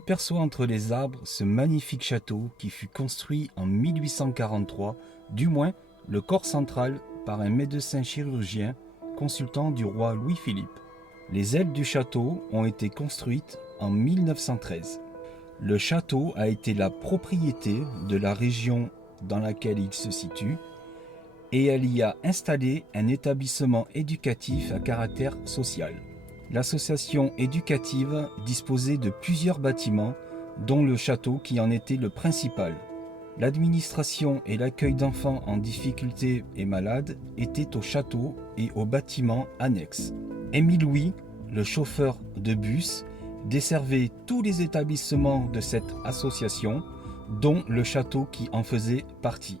aperçoit entre les arbres ce magnifique château qui fut construit en 1843, du moins le corps central par un médecin chirurgien consultant du roi Louis-Philippe. Les ailes du château ont été construites en 1913. Le château a été la propriété de la région dans laquelle il se situe et elle y a installé un établissement éducatif à caractère social. L'association éducative disposait de plusieurs bâtiments, dont le château qui en était le principal. L'administration et l'accueil d'enfants en difficulté et malades étaient au château et aux bâtiments annexes. Émile Louis, le chauffeur de bus, desservait tous les établissements de cette association, dont le château qui en faisait partie.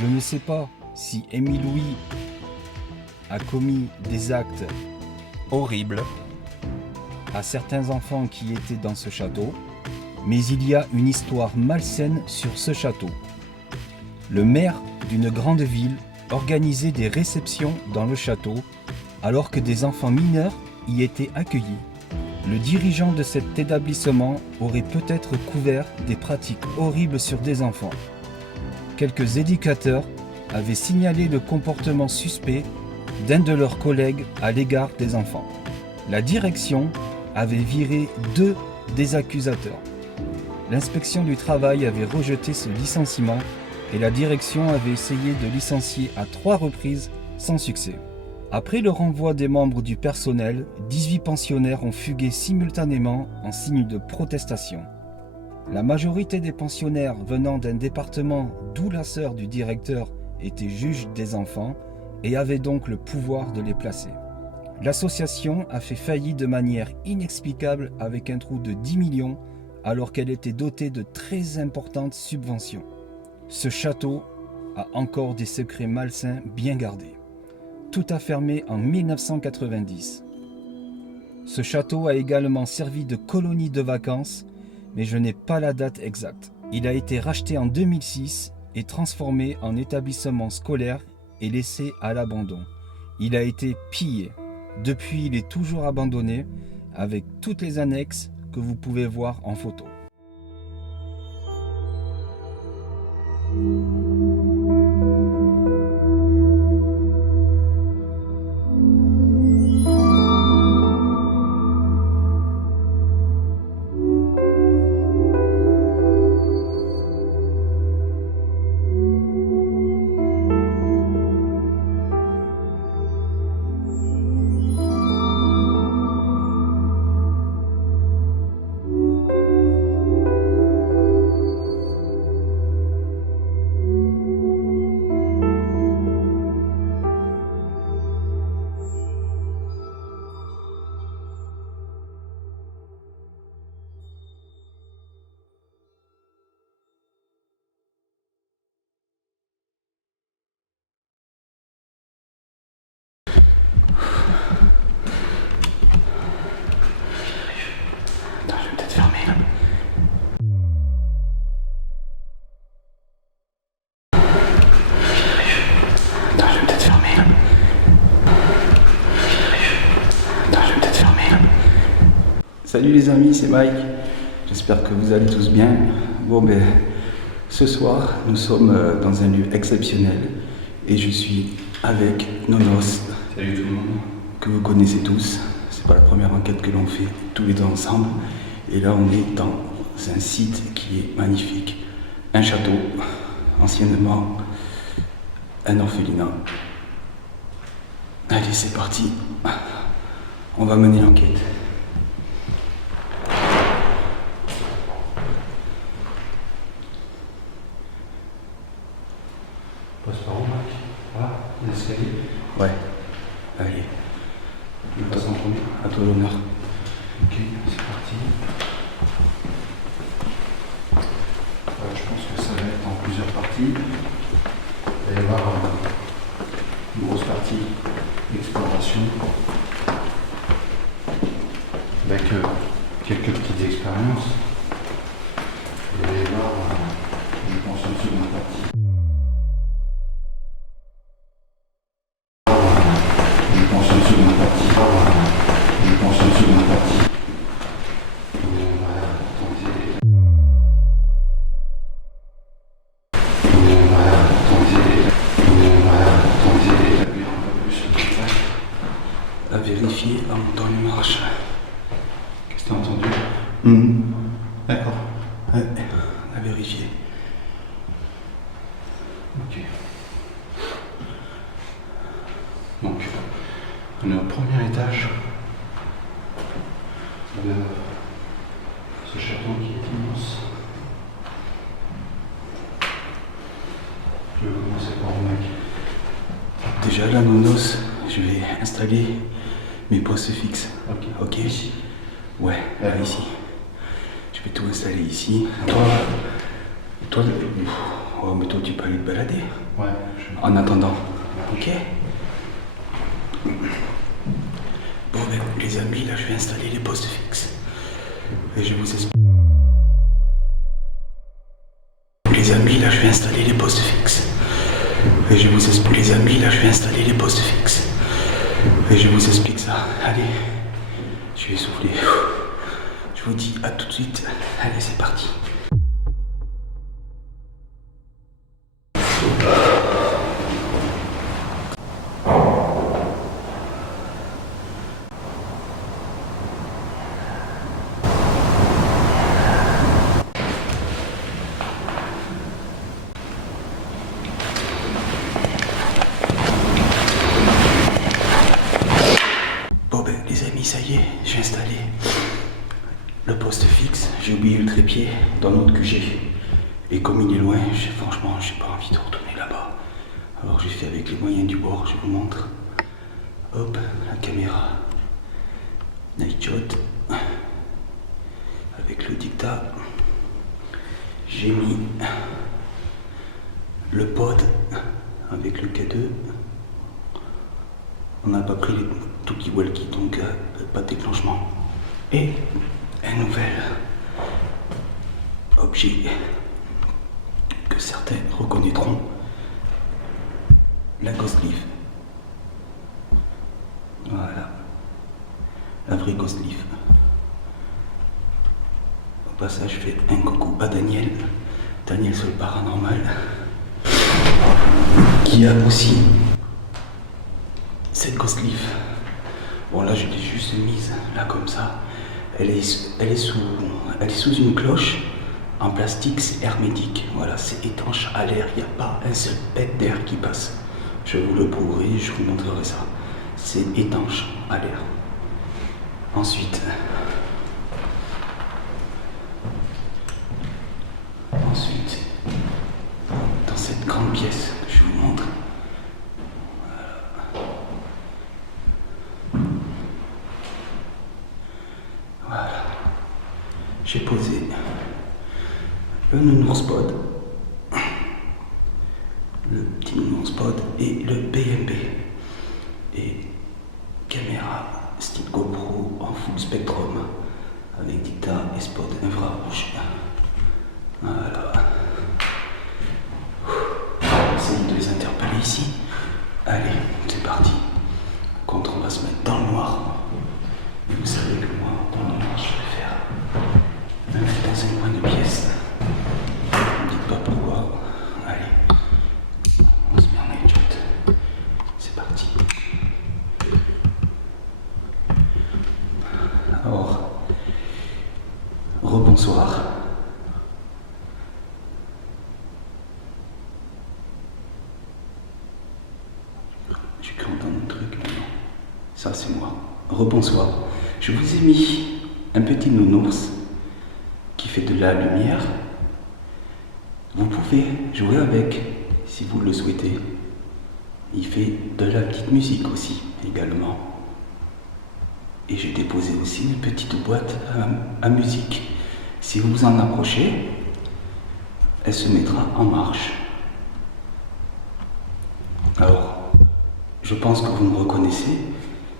Je ne sais pas si Émile Louis a commis des actes horribles à certains enfants qui étaient dans ce château, mais il y a une histoire malsaine sur ce château. Le maire d'une grande ville organisait des réceptions dans le château alors que des enfants mineurs y étaient accueillis. Le dirigeant de cet établissement aurait peut-être couvert des pratiques horribles sur des enfants. Quelques éducateurs avaient signalé le comportement suspect d'un de leurs collègues à l'égard des enfants. La direction avait viré 2 des accusateurs. L'inspection du travail avait rejeté ce licenciement et la direction avait essayé de licencier à 3 reprises sans succès. Après le renvoi des membres du personnel, 18 pensionnaires ont fugué simultanément en signe de protestation. La majorité des pensionnaires venant d'un département d'où la sœur du directeur était juge des enfants et avait donc le pouvoir de les placer. L'association a fait faillite de manière inexplicable avec un trou de 10 millions alors qu'elle était dotée de très importantes subventions. Ce château a encore des secrets malsains bien gardés. Tout a fermé en 1990. Ce château a également servi de colonie de vacances, mais je n'ai pas la date exacte. Il a été racheté en 2006 et transformé en établissement scolaire et laissé à l'abandon. Il a été pillé. Depuis, il est toujours abandonné, avec toutes les annexes que vous pouvez voir en photo. Salut les amis, c'est Mike. J'espère que vous allez tous bien. Ce soir, nous sommes dans un lieu exceptionnel et je suis avec Nonos. Salut tout le monde. Que vous connaissez tous. C'est pas la première enquête que l'on fait tous les deux ensemble. Et là, on est dans un site qui est magnifique. Un château, anciennement un orphelinat. Allez, c'est parti. On va mener l'enquête. Passe par où, Marc? Là, l'escalier. Ouais. Allez. On passe en premier. À toi l'honneur. Ok, c'est parti. Je pense que ça va être en plusieurs parties. Il va y avoir une grosse partie d'exploration avec quelques petites expériences. Il va y avoir, je pense, une seconde partie. Je pense une seconde partie. Je pied en montant les marches. Qu'est-ce que tu as entendu? D'accord. Ouais, on a vérifié. Ok. Donc, on est au premier étage de ce château qui est immense. Je vais commencer par le mec. Déjà là, Nonos, je vais installer mes postes fixes. Ok. Ici. Ouais, là, ici. Je vais tout installer ici. Toi, oh, mais toi, tu peux aller te balader. Ouais. En attendant. Ok. Bon, ben, les amis, là, je vais installer les postes fixes. Et je vous explique. Les amis, là, je vais installer les postes fixes. Et je vous explique. Les amis, là, je vais installer les postes fixes. Et je vous explique ça. Allez, je vais souffler. Je vous dis à tout de suite. Allez, c'est parti. Bon ben les amis, ça y est, j'ai installé le poste fixe. J'ai oublié le trépied dans notre QG. Et comme il est loin, franchement, j'ai pas envie de retourner là-bas. Alors j'ai fait avec les moyens du bord, je vous montre. Hop, la caméra. Night shot. Avec le dictat. J'ai mis le pod avec le K2. On n'a pas pris les talkie-walkie, donc pas de déclenchement. Et un nouvel objet que certains reconnaîtront, la Ghost Leaf. Voilà, la vraie Ghost Leaf. Au passage, je fais un coucou à Daniel sur le paranormal, qui a aussi cette Ghost Leaf. Bon là je l'ai juste mise là comme ça. Elle est sous une cloche en plastique, c'est hermétique. Voilà, c'est étanche à l'air, il n'y a pas un seul pet d'air qui passe. Je vous le prouverai, je vous montrerai ça. C'est étanche à l'air. Ensuite, dans cette grande pièce que je vous montre, voilà, j'ai posé le nounours pod, le petit nounours pod et le BMB. Et caméra style GoPro en full spectrum avec dictat et spot infrarouge. Voilà. Essayez de les interpeller ici. Allez, c'est parti. Contre, on va se mettre dans le noir. Et vous savez que moi, dans le noir, je préfère me mettre dans un coin de pièce. Ne me dites pas pourquoi. Allez, on se met en night shot. C'est parti. Alors, rebonsoir. J'ai cru entendre un truc, mais non. Ça, c'est moi. Rebonsoir. Je vous ai mis un petit nounours qui fait de la lumière. Vous pouvez jouer avec si vous le souhaitez. Il fait de la petite musique aussi, également. Et j'ai déposé aussi une petite boîte à musique. Si vous vous en approchez, elle se mettra en marche. Alors, je pense que vous me reconnaissez.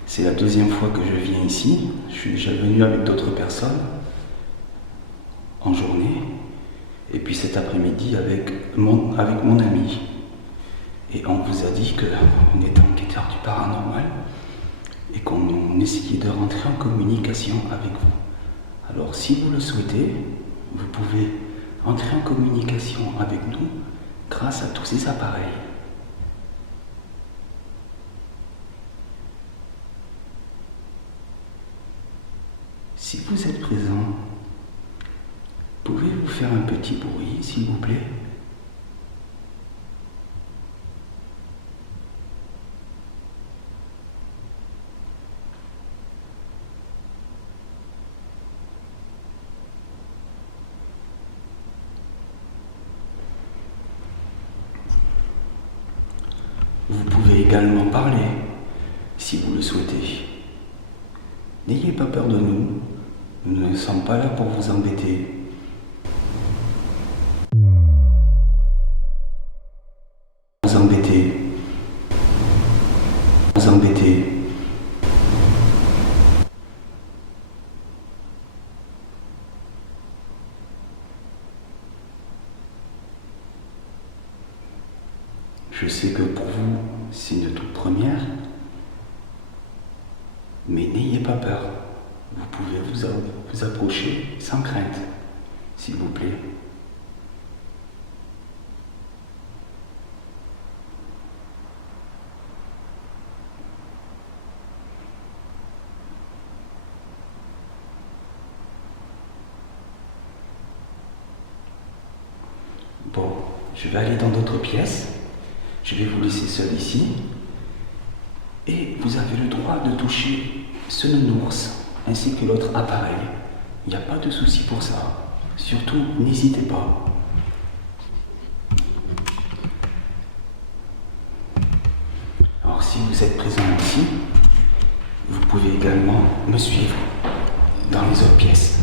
C'est la deuxième fois que je viens ici. Je suis déjà venu avec d'autres personnes en journée. Et puis cet après-midi avec mon ami. Et on vous a dit qu'on était enquêteur du paranormal et qu'on essayait de rentrer en communication avec vous. Alors si vous le souhaitez, vous pouvez entrer en communication avec nous grâce à tous ces appareils. Si vous êtes présent, pouvez-vous faire un petit bruit, s'il vous plaît? Vous pouvez également parler, si vous le souhaitez. N'ayez pas peur de nous, nous ne sommes pas là pour vous embêter. Vous embêter. Vous embêter. Je sais que pour vous, c'est une toute première, mais n'ayez pas peur. Vous pouvez vous approcher sans crainte, s'il vous plaît. Bon, je vais aller dans d'autres pièces. Je vais vous laisser seul ici. Et vous avez le droit de toucher ce nounours ainsi que l'autre appareil. Il n'y a pas de souci pour ça. Surtout, n'hésitez pas. Alors, si vous êtes présent ici, vous pouvez également me suivre dans les autres pièces.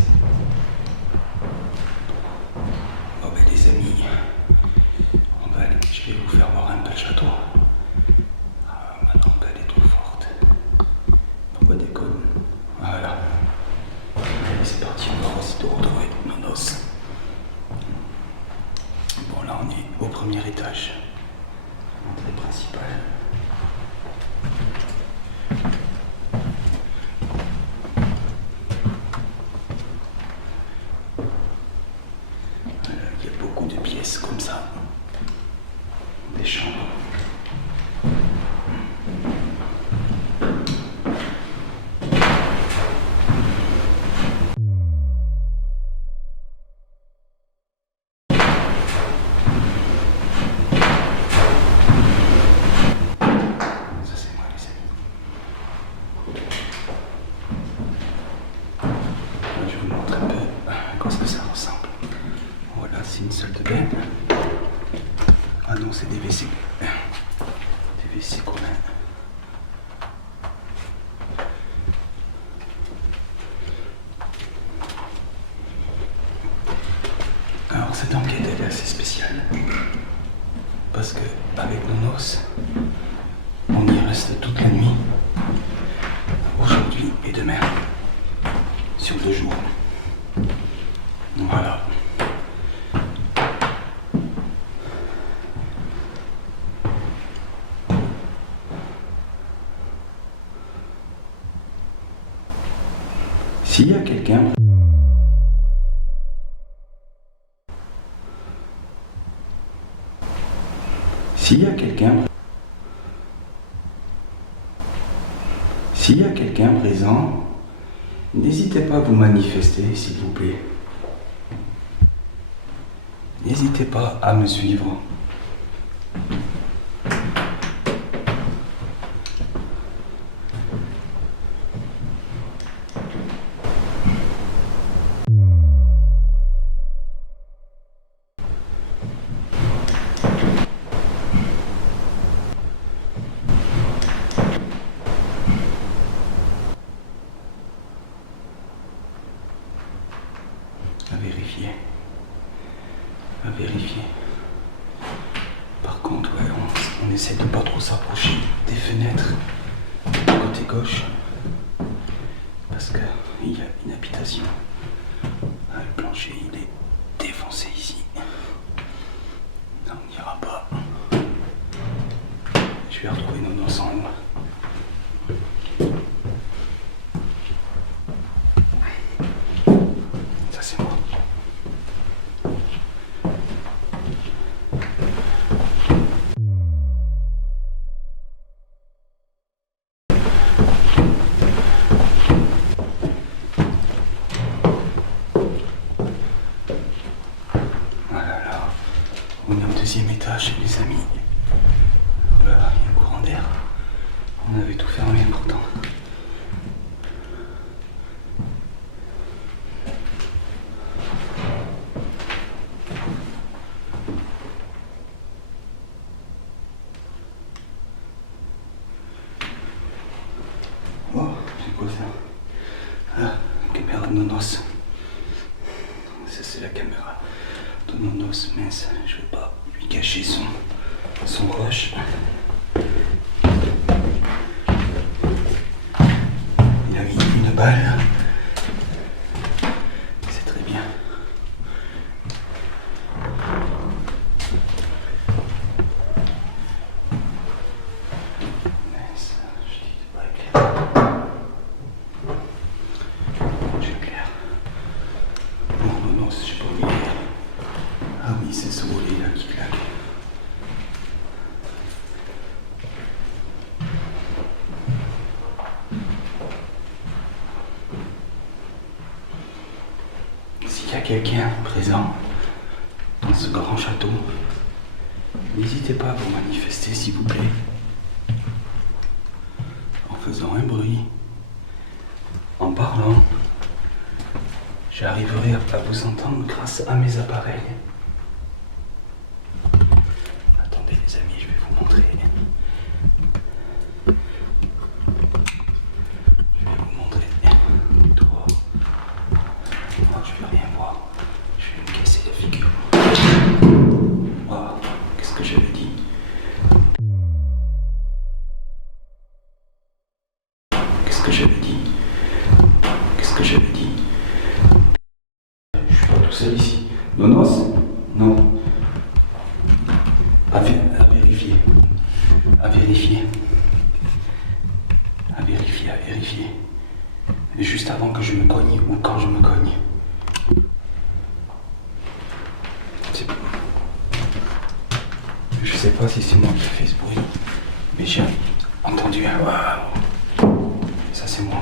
Bon ben les amis, je vais vous faire voir un peu le château. Ma lampe elle est trop forte. Pourquoi déconne? Voilà. Allez c'est parti, on va essayer de retrouver nos noces. Bon là on est au premier étage. Entrée principale. Il y a beaucoup de pièces comme ça. Des chambres. Ça c'est moi les amis. Je vous montre un peu à quoi ça ressemble. Voilà, c'est une salle de bain. Ah non, c'est des WC. Des WC communs. Alors cette enquête elle est assez spéciale. Parce que avec nos noces, on y reste toute la nuit. Aujourd'hui et demain. Sur 2 jours. Voilà. S'il y a quelqu'un... S'il y a quelqu'un présent, n'hésitez pas à vous manifester, s'il vous plaît. N'hésitez pas à me suivre. À vérifier. Par contre, ouais, on essaie de pas trop s'approcher des fenêtres du côté gauche. Parce qu'il y a une habitation. Ah, le plancher, il est défoncé ici. Non, on n'ira pas. Je vais retrouver nos noces en haut. Ça, c'est moi. On avait tout fermé pourtant. Oh, c'est quoi ça? Ah, la caméra de Nonos. Ça c'est la caméra de Nonos, mince, je vais pas lui cacher son rush. Il a mis une balle. C'est très bien. Mince, je dis pas éclair. J'éclaire. Non, non, j'ai pas mis. Ah oui, c'est ce volet là qui claque. S'il y a quelqu'un présent dans ce grand château, n'hésitez pas à vous manifester s'il vous plaît. En faisant un bruit, en parlant, j'arriverai à vous entendre grâce à mes appareils. Attendez les amis, je vais vous montrer. Je vais vous montrer dehors. Oh, je vais rien voir. Je vais me casser la figure. Oh, qu'est-ce que j'avais dit? Qu'est-ce que j'avais dit? Qu'est-ce que j'avais dit? Je suis pas tout seul ici. Nonos? Non. À vérifier. À vérifier. À vérifier, à vérifier. Et juste avant que je me cogne ou quand je me cogne. Je sais pas si c'est moi qui ai fait ce bruit, mais j'ai entendu un waouh. Ça c'est moi.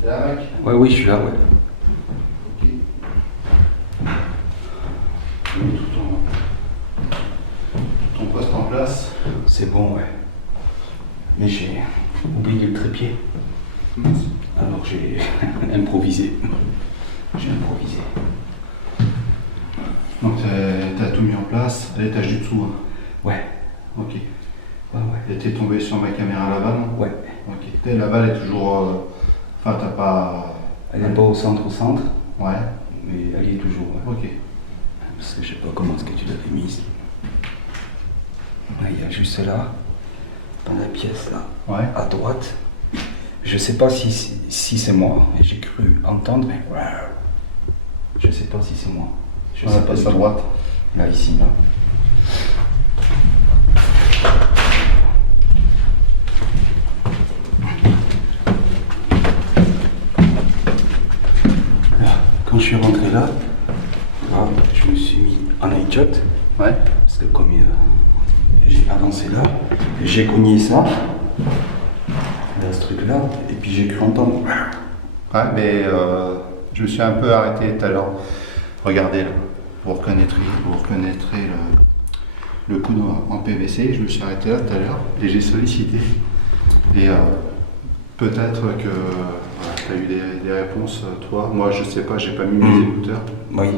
T'es là, mec? Ouais, oui, je suis là, ouais. Ok. J'ai mis tout Ton poste en place? C'est bon, ouais. Mais j'ai oublié le trépied. Alors j'ai improvisé. J'ai improvisé. Donc t'as tout mis en place à l'étage du dessous, hein. Ouais, Ok. ouais, ouais. Et t'es tombé sur ma caméra là-bas, non? Ouais. Ok. La balle est toujours... Enfin, t'as pas... Elle n'est pas au centre, Ouais. mais elle y est toujours. Ouais. Ok. Parce que je sais pas comment est-ce que tu l'avais mise. Ouais, il y a juste là, dans la pièce là, Ouais. à droite. Je sais pas si c'est moi. J'ai cru entendre, mais je sais pas si c'est moi. Je sais pas pièce du à tout. droite. Là, ici, là. Là, quand je suis rentré là, je me suis mis en high shot. Ouais. Parce que comme j'ai avancé là, j'ai cogné ça, là, ce truc-là, et puis j'ai cru entendre. Ouais, mais je me suis un peu arrêté tout à l'heure. Regardez là. Vous reconnaîtrez le coude en PVC. Je me suis arrêté là tout à l'heure et j'ai sollicité. Et peut-être que tu as eu des réponses, toi. Moi, je sais pas, j'ai pas mis mes écouteurs. Oui.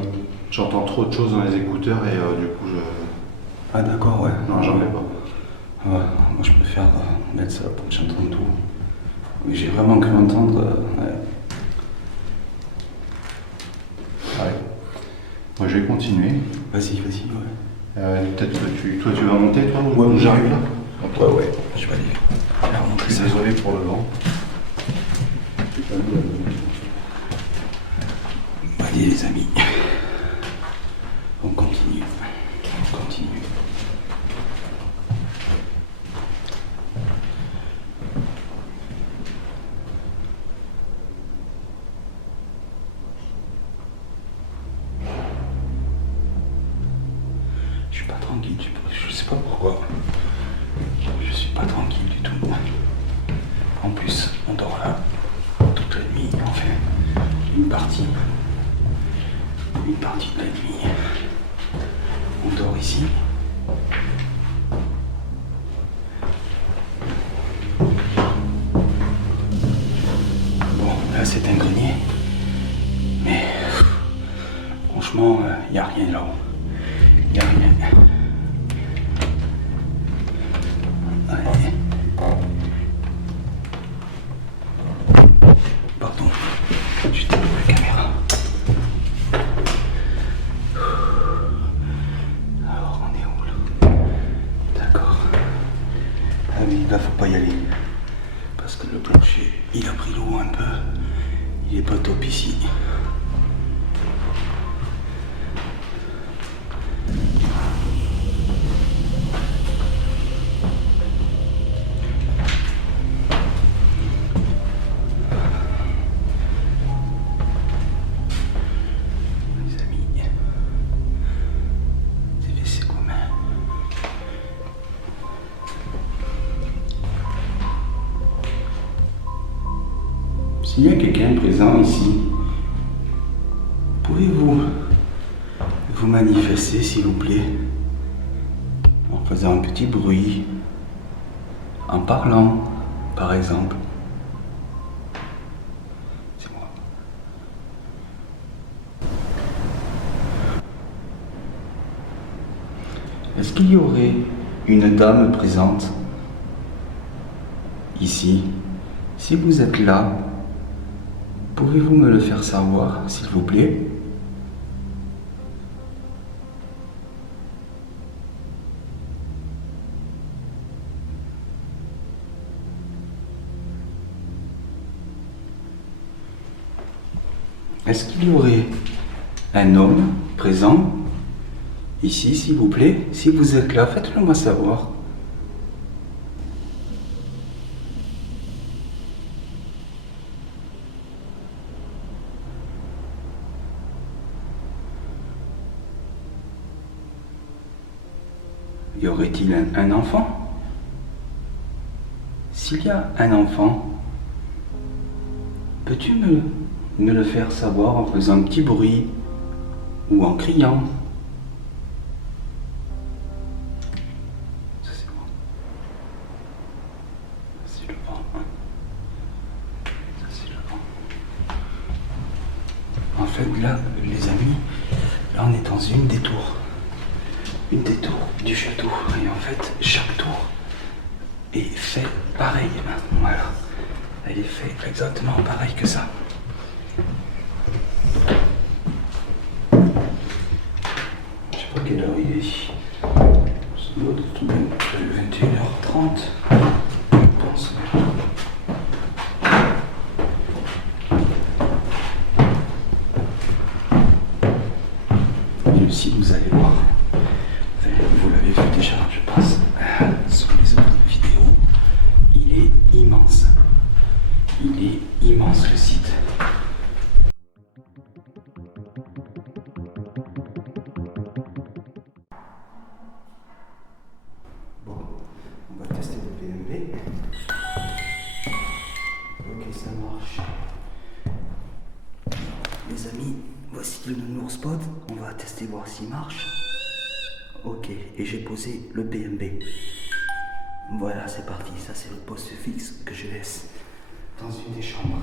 J'entends trop de choses dans les écouteurs et du coup, Ah d'accord, ouais. non, j'en ai pas. Ouais, moi je préfère mettre ça pour que j'entende tout. Mais j'ai vraiment cru entendre. Ouais. Ouais. Moi, je vais continuer. Vas-y, vas-y, ouais. Peut-être que toi, tu vas monter, toi, ou Ouais, j'arrive là. Ouais, ouais, je vais aller remonter Je suis ça. désolé pour le vent. Allez les amis, on continue, on continue. pas tranquille, je sais pas pourquoi. Je suis pas tranquille du tout. En plus, on dort là toute la nuit, enfin, une partie de la nuit. On dort ici. Bon, là c'est un grenier. Mais franchement, il n'y a rien là-haut. Il n'y a rien. Allez. Pardon, j'ai tourné la caméra. Alors, on est où là? D'accord. Ah oui, là, faut pas y aller. Parce que le plancher, il a pris l'eau un peu. Il est pas top ici. S'il y a quelqu'un présent ici, pouvez-vous vous manifester s'il vous plaît, en faisant un petit bruit, en parlant par exemple. C'est moi. Est-ce qu'il y aurait une dame présente ici? Si vous êtes là, pouvez-vous me le faire savoir, s'il vous plaît? Est-ce qu'il y aurait un homme présent ici, s'il vous plaît? Si vous êtes là, faites-le moi savoir. Y aurait-il un enfant? S'il y a un enfant, peux-tu me le faire savoir en faisant un petit bruit ou en criant? Ça c'est moi. Ça c'est le vent. Ça c'est le vent. En fait là, les amis, là on est dans une des tours. Une des tours du château. Et en fait, chaque tour est fait pareil. Voilà. Elle est faite exactement pareil que ça. Je sais pas quelle heure il est. Ça doit être tout de même 21h30. Je pense. Et le site, vous allez voir. Vous l'avez vu déjà, je pense, sur les autres vidéos. Il est immense. Il est immense le site. Bon, on va tester le PMB. Ok, ça marche. Les amis, voici le nounours pod. On va tester voir s'il marche. Ok, et j'ai posé le PMB. Voilà, c'est parti. Ça, c'est le poste fixe que je laisse dans une des chambres.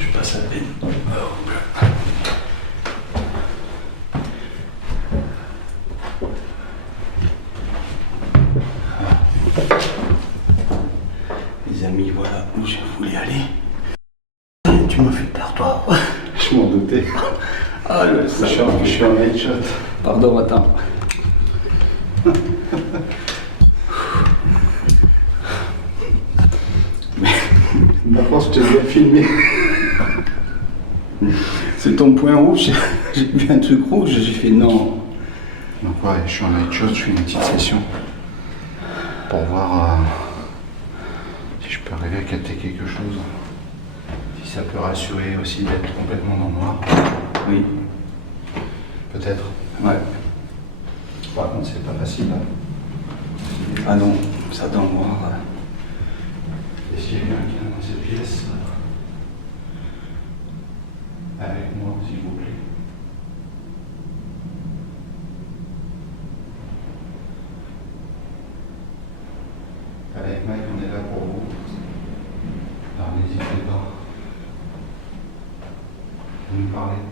Je passe à peine. Les amis, voilà où je voulais aller. Tu m'as fait peur, toi. Je m'en doutais. Ah, le Je suis en headshot. Pardon, attends. D'abord, je t'ai bien filmé. C'est ton point rouge. J'ai vu un truc rouge, j'ai fait non. Donc ouais, je suis en headshot, je fais une petite session pour voir si je peux arriver à capter quelque chose. Si ça peut rassurer aussi d'être complètement dans le noir. Oui. Peut-être. Ouais. Par contre, c'est pas facile. Ah non, ça dans le noir. Est-ce qu'il y a quelqu'un qui est dans cette pièce avec moi, s'il vous plaît? Avec Mike, on est là pour vous. Alors n'hésitez pas à nous parler.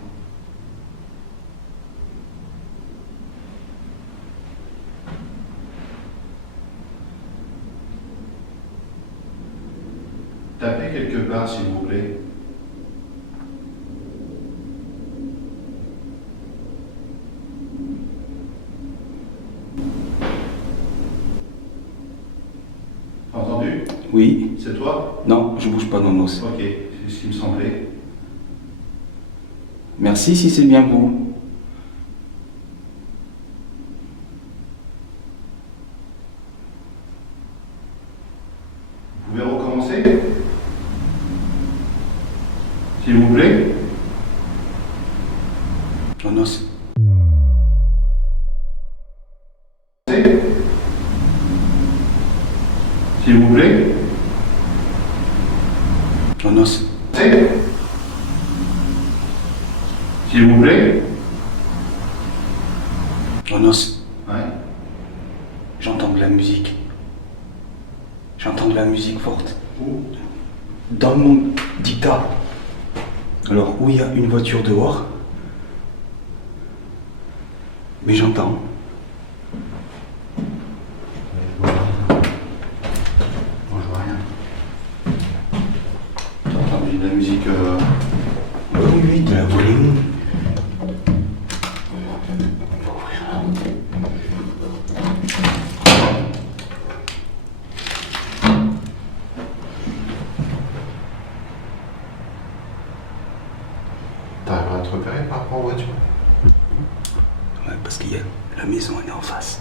Tapez quelque part, s'il vous plaît. Entendu? Oui. C'est toi? Non, je bouge pas dans l'os. Ok, c'est ce qui me semblait. Merci si c'est bien vous. Vous pouvez recommencer? S'il vous plaît? Dans l'os. S'il vous plaît? Dans l'os. S'il vous plaît? Dans l'os. Ouais. J'entends de la musique. J'entends de la musique forte. Où? Dans mon dictat. Alors, où il y a une voiture dehors. Mais j'entends. Moi, je vois rien. T'as entendu de la musique Oui, oui, de la volume. T'arrives à te repérer par rapport aux voitures? Ouais, parce qu'il y a la maison, elle est en face.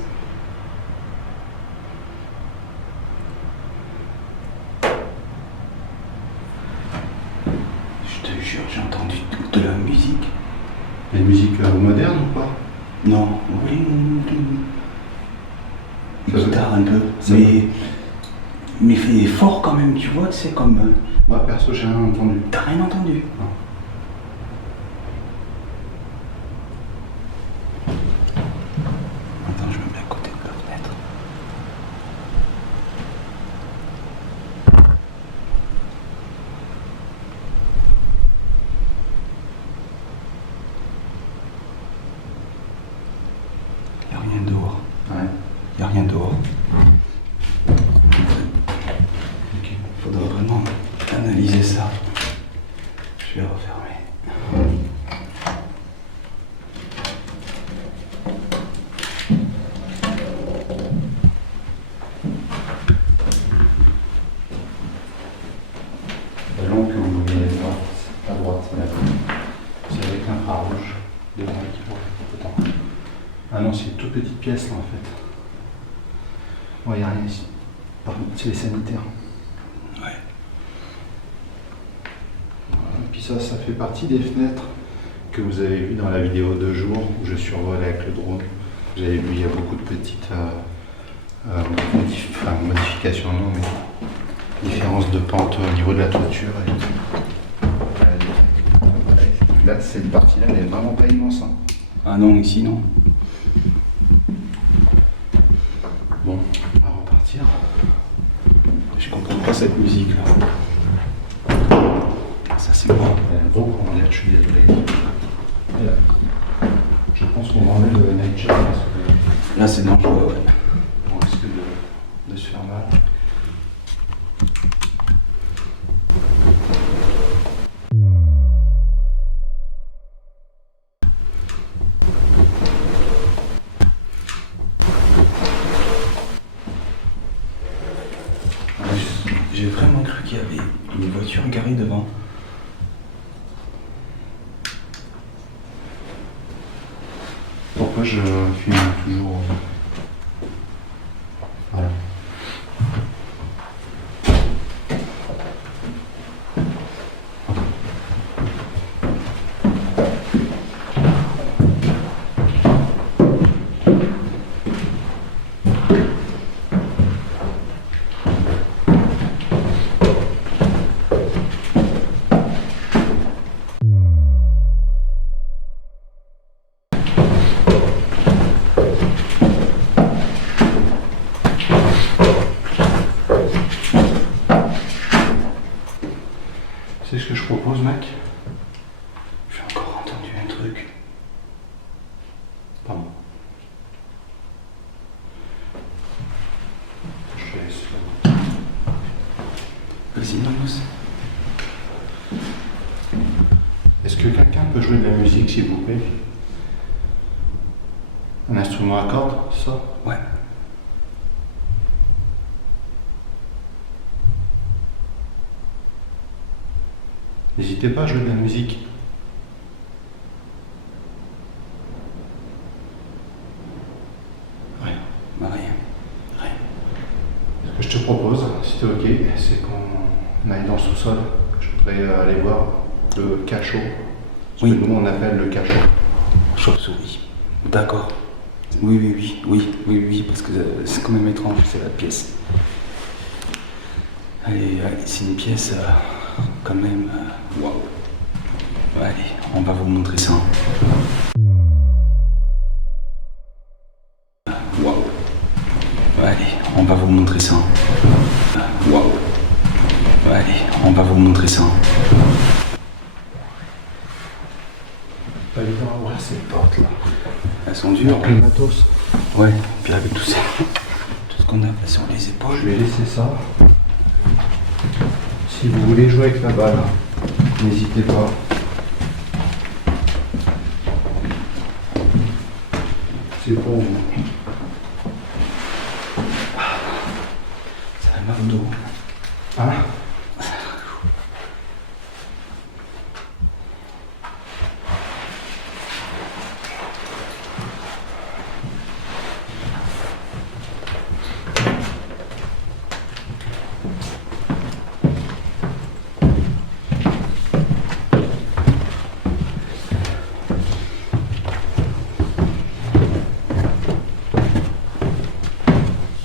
Je te jure, j'ai entendu de la musique. Une musique moderne ou pas? Non, oui, Ça guitare un peu, ça mais fait fort quand même, tu vois, c'est comme... Moi perso, j'ai rien entendu. T'as rien entendu? Non. Attends, je me mets à côté de la fenêtre. Y a rien dehors. Ouais. Y a rien dehors. Ok. Faudra vraiment analyser ça. Je vais refermer. La lampe que vous voyez à droite, c'est avec l'infrarouge devant qui voit. Attends. Ah non, c'est une toute petite pièce là en fait. Ouais, il n'y a rien ici. Par contre, c'est les sanitaires. Ouais. Et puis ça fait partie des fenêtres que vous avez vues dans la vidéo de jour où je survole avec le drone. Vous avez vu, il y a beaucoup de petites modifications, non, mais différences de pente au niveau de la toiture. Là, cette partie-là, elle est vraiment pas immense. Hein. Ah non, ici non. Bon, on va repartir. Je comprends pas cette musique là. Ça c'est bon. Il y a un gros courant d'air, je suis désolé. Et là, je pense qu'on va enlever le nature parce que Là c'est dangereux, ouais. on risque de se faire mal. J'ai vraiment cru qu'il y avait une voiture garée devant. Pourquoi je filme toujours voilà. C'est ce que je propose, mec. J'ai encore entendu un truc. Pardon. Je te laisse. Vas-y, Namos. Est-ce que quelqu'un peut jouer de la musique, s'il vous plaît? Un instrument à cordes, c'est ça? Ouais. N'hésitez pas à jouer de la musique. Rien. Bah rien. Rien. Ce que je te propose, si t'es ok, c'est qu'on aille dans le sous-sol. Je voudrais aller voir le cachot. Ce Oui. que nous on appelle le cachot. Chauve-souris. D'accord. Oui, parce que c'est quand même étrange, c'est la pièce. Allez, c'est une pièce quand même. Waouh. Allez, on va vous montrer ça. Waouh. Allez, on va vous montrer ça. Waouh. Allez, on va vous montrer ça. Pas évident à ouvrir ces portes là. Elles sont dures. Le matos. Ouais, puis avec tout ça, tout ce qu'on a sur les épaules. Je vais laisser ça. Si vous voulez jouer avec la balle, n'hésitez pas. C'est pour vous. Ça a mal au dos. Hein?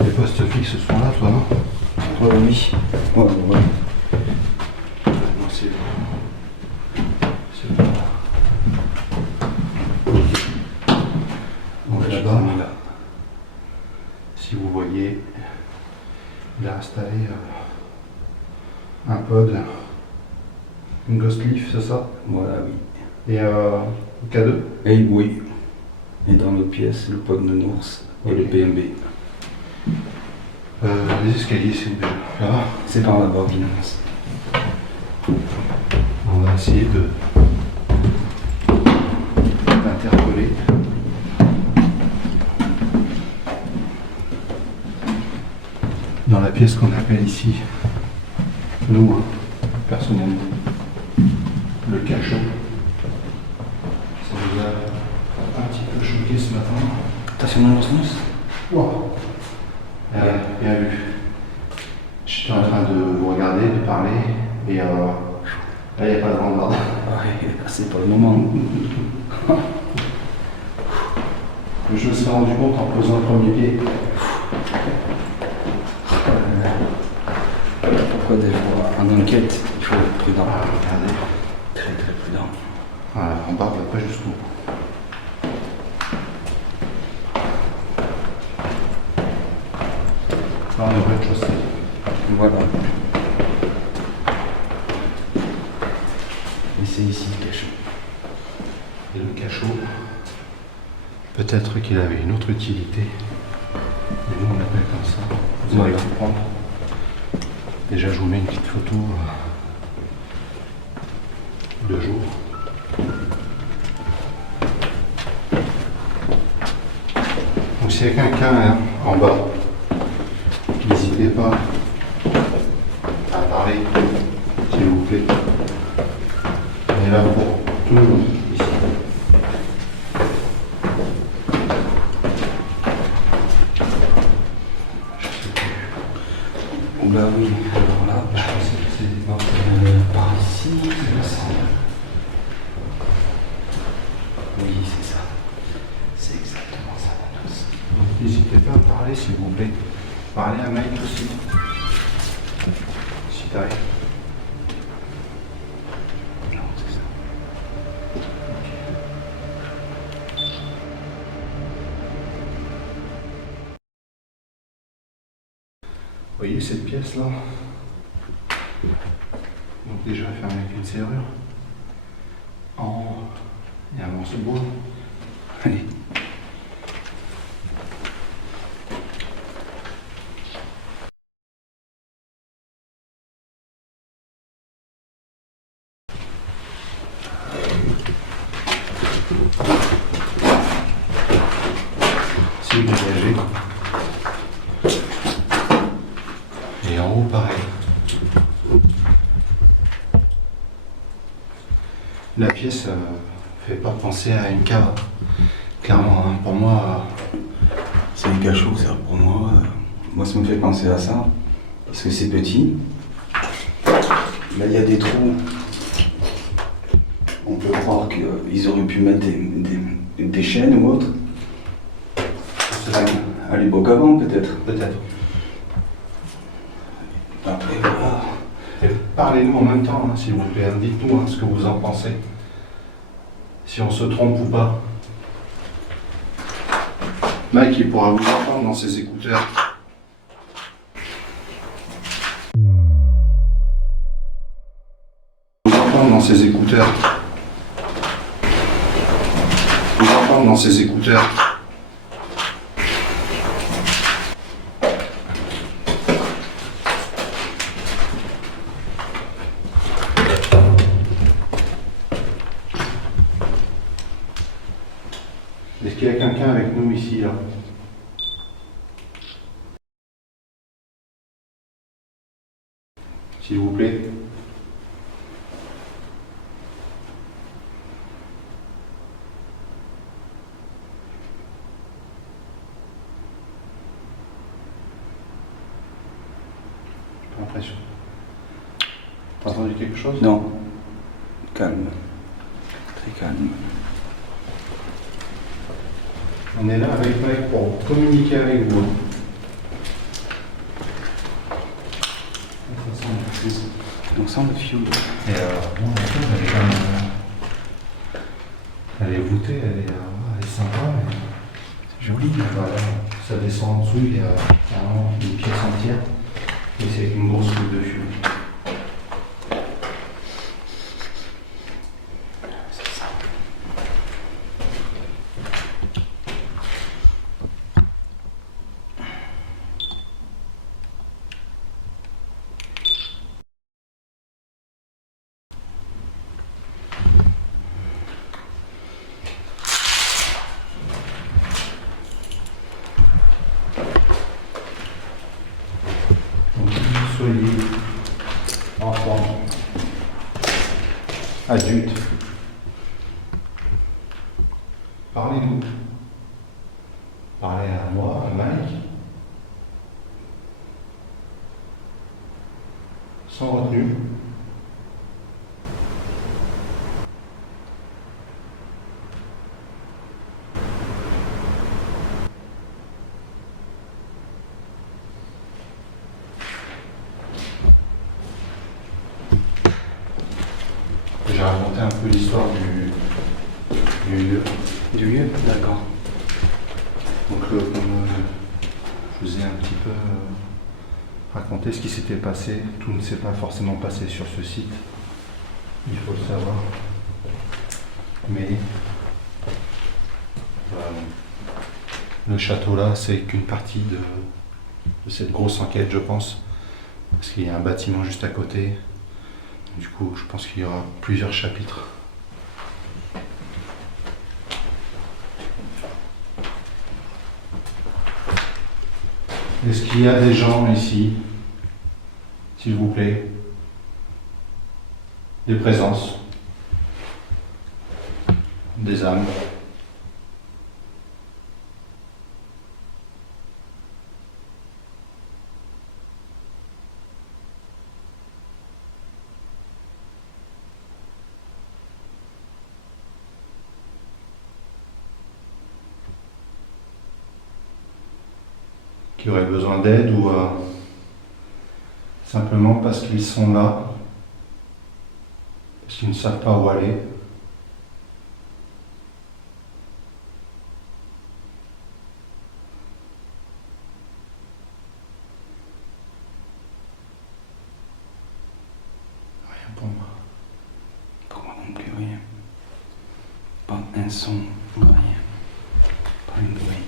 Les postes fixes sont là, toi, non? Ouais, oui. Ouais. Moi, c'est là. Donc Ouais, là-bas, là. si vous voyez, il a installé un pod, une ghost leaf, c'est ça? Voilà, oui. Et K2? Et oui. Et dans l'autre pièce, le pod de Nours et le Ok. PMB. Les escaliers, s'il vous plaît. Là, C'est par là-bas, Vinance. on va essayer d'interpeller. Dans la pièce qu'on appelle ici, nous, personnellement, le cachot. Ça nous a un petit peu choqué ce matin. T'as fait mon Nours? Wow. Bien vu. J'étais en train de vous regarder, de parler, et là, il n'y a pas de rambarde. Ouais, c'est pas le moment. Je me suis rendu compte en posant le premier pied. Pourquoi des fois, en enquête, il faut être prudent. Regardez. Très très prudent. Voilà, la rambarde va pas jusqu'au bout. Là, on est au rez-de-chaussée. Voilà. c'est ici le cachot. Et le cachot, peut-être qu'il avait une autre utilité. Et nous on l'appelle comme ça. Vous allez comprendre. Déjà je vous mets une petite photo de jour. Donc s'il y a quelqu'un en bas, n'hésitez pas à parler, s'il vous plaît. On est là pour tout le monde ici. Oh bah oui, alors là, Je pense que c'est non, par ici, c'est là, ça. Oui, c'est ça. C'est exactement ça, la douce. donc n'hésitez pas à parler, s'il vous plaît. Parlez à Mike aussi. Si t'arrives. Non, c'est ça. Vous voyez cette pièce-là? Donc déjà fermée avec une serrure. En haut, il y a un morceau de bois. Allez. Si vous dégagez. Et en haut, pareil. La pièce fait pas penser à une cave. Clairement, hein, pour moi, C'est un cachot, ça, pour moi. Moi, ça me fait penser à ça. Parce que c'est petit. Là, il y a des trous. On peut croire qu'ils auraient pu mettre des chaînes ou autre. À l'époque avant, peut-être. peut-être. Après, voilà. Et parlez-nous en même temps, hein, s'il vous plaît. Dites-nous hein, ce que vous en pensez. Si on se trompe ou pas. Mike, il pourra vous entendre dans ses écouteurs. Vous entendre dans ses écouteurs. Vous entendre dans ses écouteurs. Est-ce qu'il y a quelqu'un avec nous ici, là? S'il vous plaît. J'ai pas l'impression. T'as entendu quelque chose? Non. Calme. Très calme. On est là avec Mike pour communiquer avec vous. Ça sent le fioul. On sent le fioul. Et bon, la chose, elle est quand même. Elle est voûtée, elle est sympa. Mais C'est joli. voilà, ça descend en dessous, il y a carrément une pièce entière. Et c'est avec une grosse coupe de fioul. C'est ça. Donc, que vous soyez enfant, adulte, parlez-nous. Parlez à moi, à Mike, sans retenue. J'ai raconté un peu l'histoire du lieu. Du lieu. D'accord. Donc, comme je vous ai un petit peu raconté ce qui s'était passé, tout ne s'est pas forcément passé sur ce site. il faut le savoir. Mais le château là, c'est qu'une partie de cette grosse enquête, je pense. Parce qu'il y a un bâtiment juste à côté. Du coup, je pense qu'il y aura plusieurs chapitres. Est-ce qu'il y a des gens ici, s'il vous plaît? Des présences? Des âmes? Qui auraient besoin d'aide ou simplement parce qu'ils sont là, parce qu'ils ne savent pas où aller. Rien pour moi. Pour moi non plus, rien. Pas un son, rien. Pas un bruit.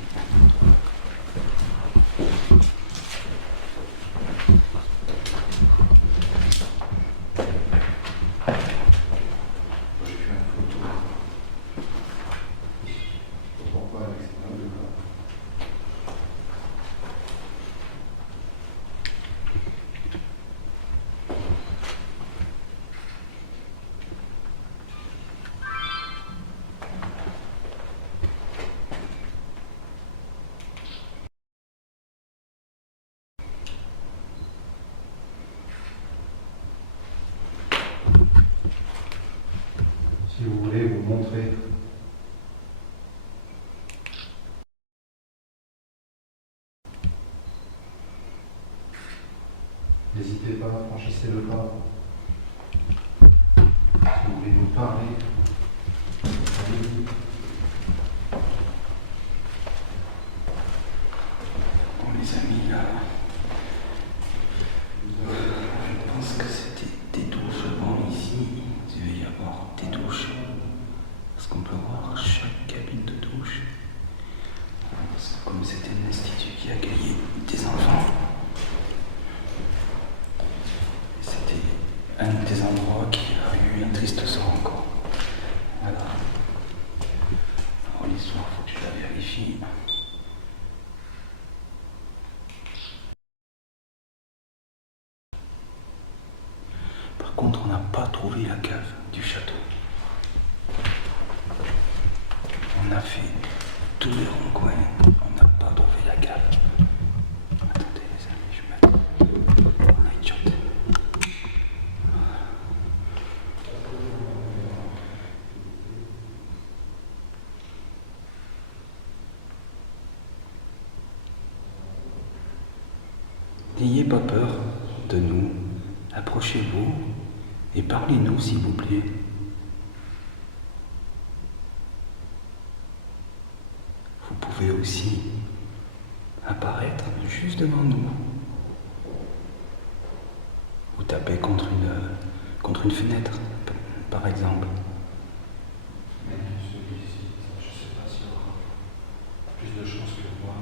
Si vous voulez vous montrer. N'hésitez pas, franchissez le pas. Si vous voulez nous parler, allez-y. Bon, les amis, là, je pense que c'était des douches. Bon, ici, il devait y avoir des douches. Parce qu'on peut voir chaque cabine de douche. Parce que comme c'était un institut qui accueillait des enfants, c'était un des endroits qui a eu un triste sort encore. Voilà. Alors l'histoire, faut que je la vérifie. Par contre, on n'a pas trouvé la cave du château. On a fait tous les ronds-coins, on n'a pas trouvé la cave. Attendez les amis, je vais mettre en night shot. N'ayez pas peur de nous, approchez-vous et parlez-nous s'il vous plaît. Vous pouvez aussi apparaître juste devant nous. Ou taper contre une fenêtre, par exemple. Mais celui-ci, je ne sais pas s'il y aura plus de chance que moi.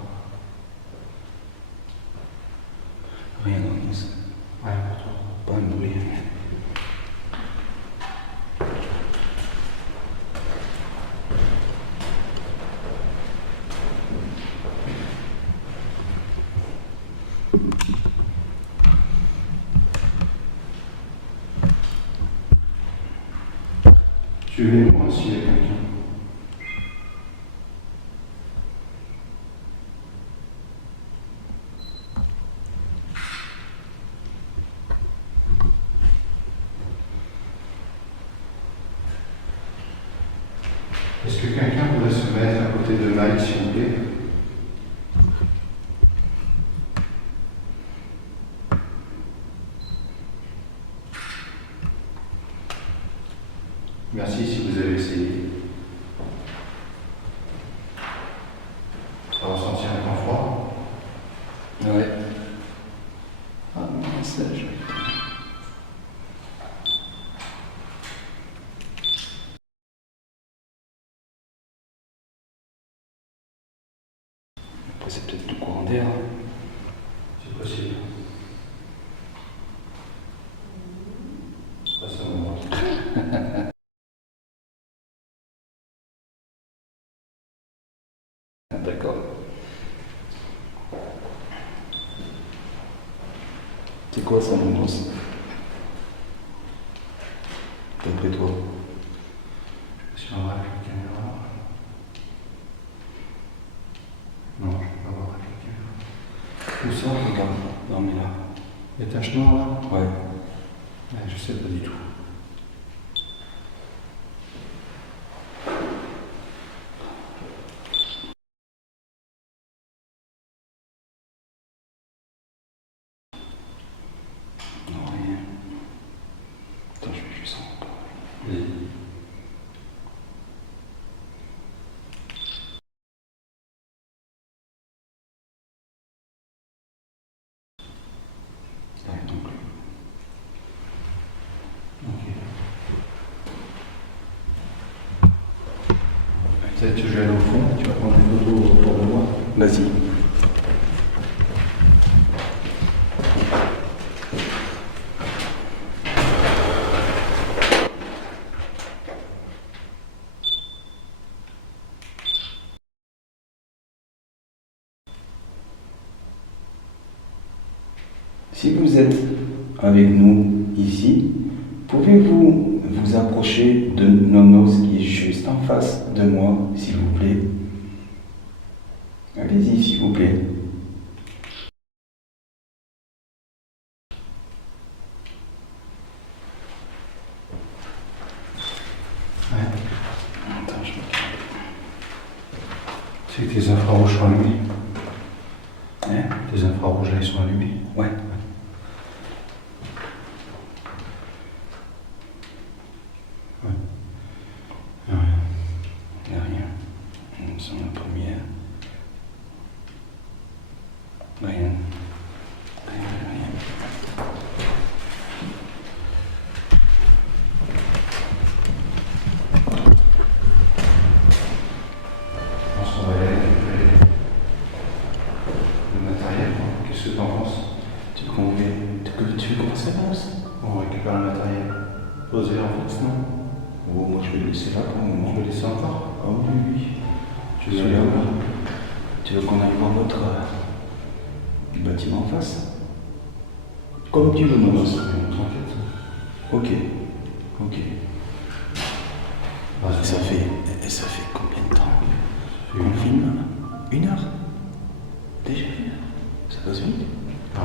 Rien d'annonce. Rien pour toi. Pas un bruit. Tu vais voir s'il y a quelqu'un. Est-ce que quelqu'un pourrait se mettre à côté de Mike, s'il vous plaît? Merci si vous avez essayé. Ça ressentir un temps froid? Ouais. Ah non, ça, je... C'est quoi ça, mon gosse? D'après toi? Je suis en vrai avec la caméra. Non, je peux pas voir avec la caméra. Où ça? Regarde. Non, mais là. Les taches noires là? Ouais. Ouais, je sais pas du tout. Non, rien. Attends, je vais juste en parler. Vas-y. Rien non plus. Ok. Tu sais, je vais aller au fond, tu vas prendre des photos autour de moi. Vas-y. Si vous êtes avec nous ici, pouvez-vous vous approcher de Nonos qui est juste en face de moi, s'il vous plaît? Allez-y, s'il vous plaît. Ouais. Attends, je me calme. Tu sais que tes infrarouges sont allumés. Hein? Tes infrarouges là, ils sont allumés. Ouais. Ouais. Il n'y a rien. Nous sommes la première. Rien. Rien. Je pense qu'on va aller récupérer le matériel. Qu'est-ce que t'en penses? Tu veux qu'on se réponse? On récupère le matériel. Poser en face, non? Oh, moi je vais le laisser là pour le moment. On peut laisser encore? Ah oui, oui. Tu Je veux suis aller là. où? Tu veux qu'on aille voir votre bâtiment en face? Comme tu veux, Nonos. T'inquiète. Ok. Ok. Vas-y. Ça fait combien de temps Ça fait qu'on une filme? 1 heure? Déjà 1 heure? Ça passe vite. Ah.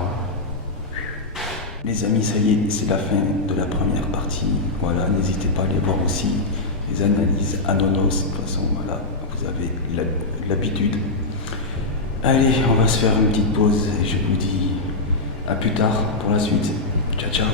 Les amis, ça y est, c'est la fin de la première partie. Voilà, n'hésitez pas à aller voir aussi les analyses à Nonos. De toute façon, voilà, vous avez l'habitude. Allez, on va se faire une petite pause et je vous dis à plus tard pour la suite. Ciao, ciao.